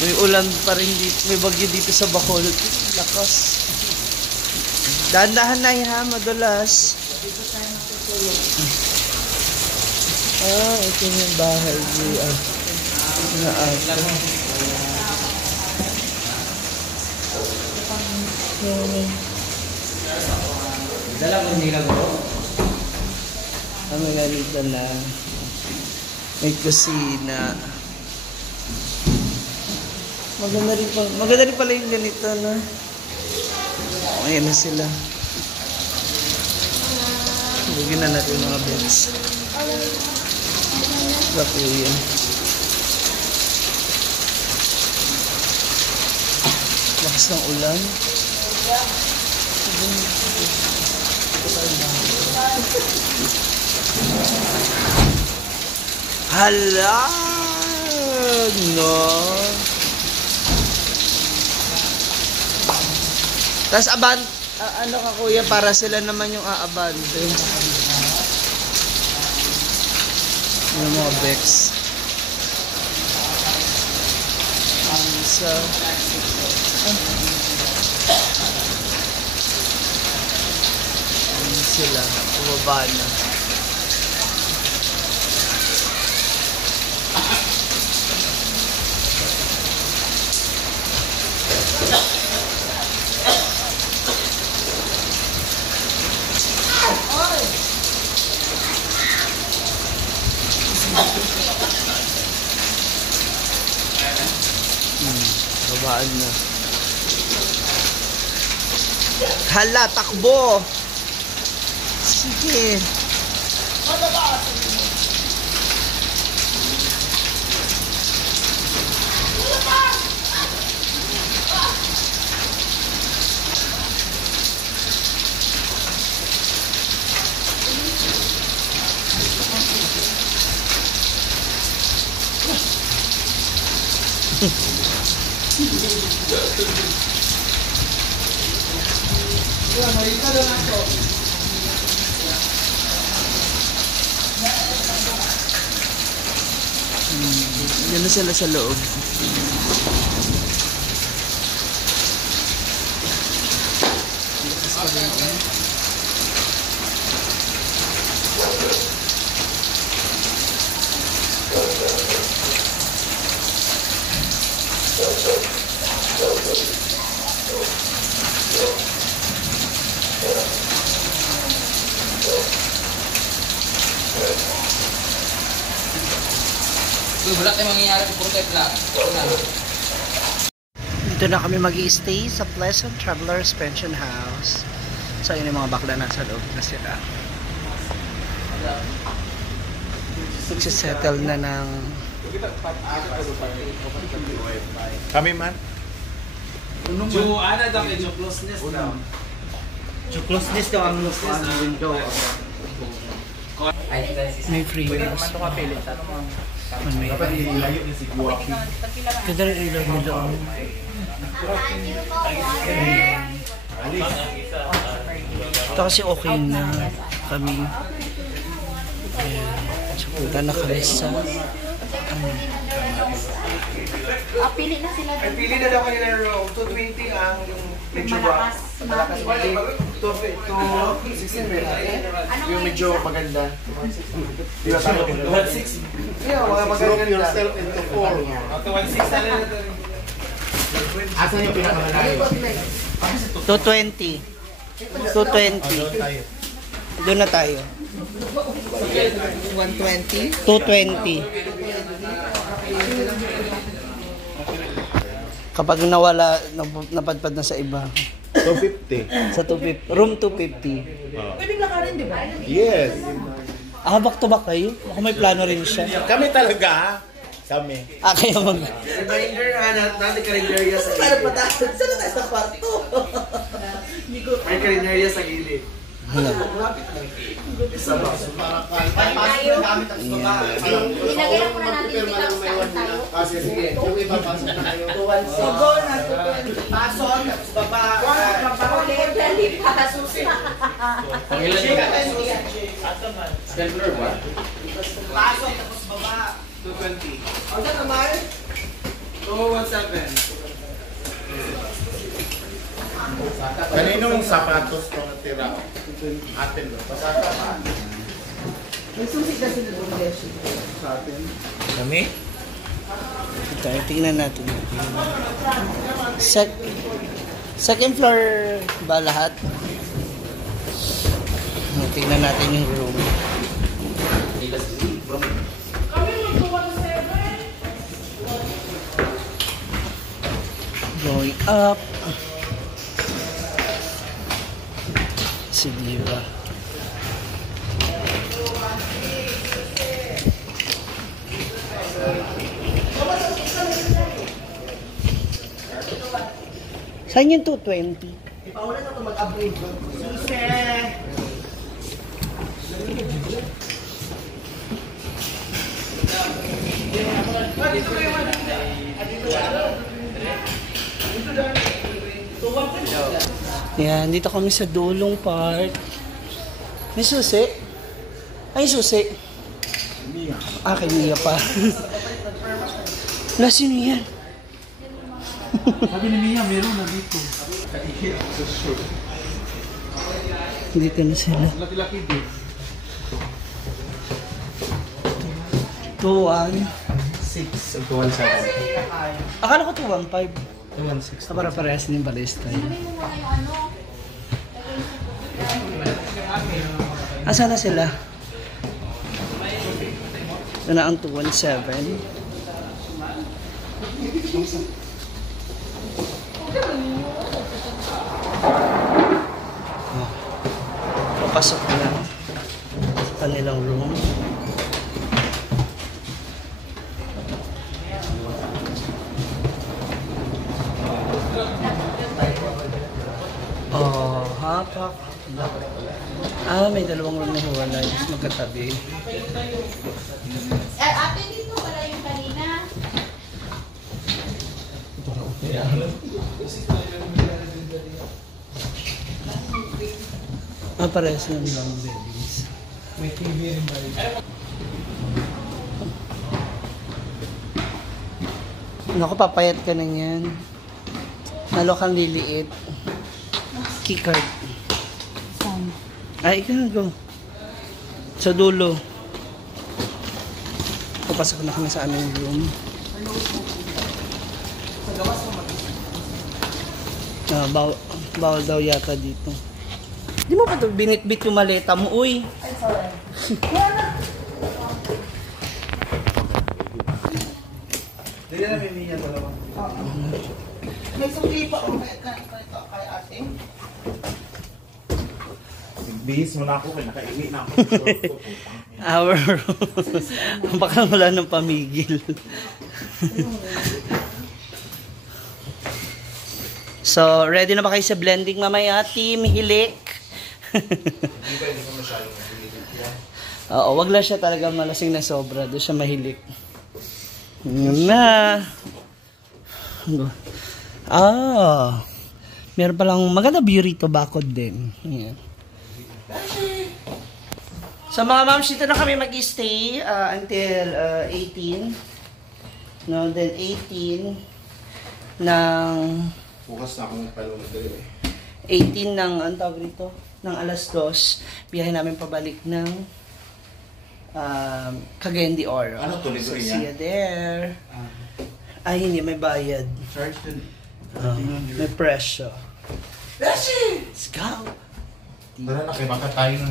May ulan pa rin dito. May bagyo dito sa Bacolod. Lakas. Dahan-dahan na ha, madulas. Ito yung bahay niya. Na ito. Dala ko nila ko. Ang ganito na. May kusina. Maganda rin pala yung ganito na. Ayan na sila. Lagyan na natin yung mga beds. Ba't yun? Lakas ng ulan. Hala! No! Tapos ano ka kuya, para sila naman yung aabante. Yung mga Bex. Sa sila, bumaba na. Babaan na. Hala, takbo! Sige. Yan na sila sa loob. Wala tayong mangyayari kung puro tayo flat. Dito na kami mag-i-stay sa Pleasant Travelers Pension House. So yun yung mga bakla nasa loob na sila. Magsisettle na ng... Kami man? Ana daw kayo, closeness daw. Closeness daw ang window. May free meals. Kada rin ilaw nila ang... Ito kasi okay na kami. So punta na kami sa... Pili na sila. Ay, pili na daw kanila yung 220 ang yung medyo malakas. 216 yung medyo maganda. Di ba tayo? 216. Yeah, mga maganda. Yourself into 4. 216 na lang. Asan yung pinakamalayo? 220. 220. Doon na tayo. 120? 220. Kapag nawala, napadpad na sa iba. 250. Sa 250. Room 250. Pwedeng lakarin, di ba? Yes. Back to back kayo? Ako may plano rin siya. Kami talaga. Kami. Kaya mag... Reminder, natin karinderya sa gilid. Saan tayo sa kwarto? May karinderya sa gilid. Isa ba? Tayo. Ilagay na muna natin yung pick-up tayo. Sige. Yung iba pasok na tayo. Sigo na 220. Pasok, baba. Ulit, dali pa. Susunod. Schedule ba? Pasok, tapos baba. 220. Ang naman? 216. Kaninong sapatos ko natira? Atin ba? Pasaka pa. May susi kasi na Bangladesh. Sa atin. Kami? Okay, tingnan natin. Second floor ba lahat? Tingnan natin yung room. Going up. Si Diva. Saan yung 220? Ipauna na ito mag-upgrade. Susi! Yan, dito kami sa Dulong Park. May susi? Ay, susi. Ah, kay Mia pa. Wala, sino yan? Sabi ni Mia, meron na dito. Dito na sila. Laki-laki din. 216. 217. Akala ko 215. 216. Sa para parehas din pala yung style. Asa na sila? Ito na ang 217. Papasok na sa kanilang room. Oh, hapak. Ah, may dalawang room na hiwalay. Magkatabi. Ate, dito pala yung kanina. Ah, parehas lang lang babies. May TV rin ba yun? Naku, papayat ka na yan. Lalo kang liliit. Keycard. Ay, ikaw go. Sa dulo. Papasok na kami sa aming room. Ah, bawal daw yata dito. Di mo pa ito binitbit yung maleta mo, uy. Ay, sorry. Hindi na may Mia dalawa. May suki pa kay ate. Bihis mo na ako, kaya nakaiwi na ako. Our baka wala nang pamigil. So, ready na ba kayo sa blending mamaya, Team Hilik? Oo, wag lang siya talaga malasing na sobra. Doon siya mahilik. Yun na. Ah. Meron palang maganda burrito bakod din. Ayan. So mga moms, dito na kami mag-stay until 18. No, then 18 ng Bukas na akong palunod dali. 18 ng, ang tawag rito, ng alas 2, biyahe namin pabalik ng Cagayan de Oro. Ano to, libre See you there. Ay, hindi, may bayad. Charge din. May presyo. Beshi! Let's go! Tara na, kaya baka tayo